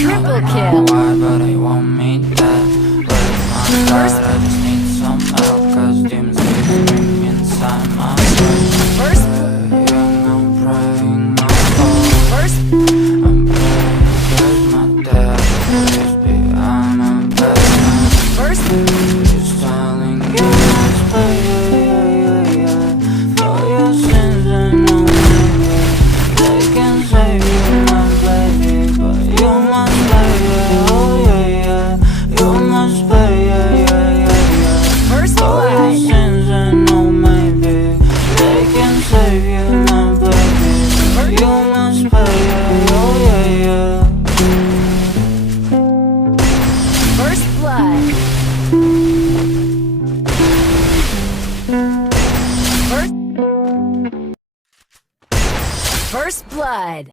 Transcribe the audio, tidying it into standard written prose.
Triple kill. Why, but they want me dead. Where's my God? I just need some help, cause demons keep screaming inside my head. First, I'm praying my fault. first, I'm praying, where's my dad? Please be on my bed. first, He's telling you must pay for your sins and no maybe they can save you, my baby, but you must pay, oh yeah, yeah. You must pay, first for your blood. sins and no maybe they can save you, my baby, but you must pay, oh yeah, yeah. First blood. First blood.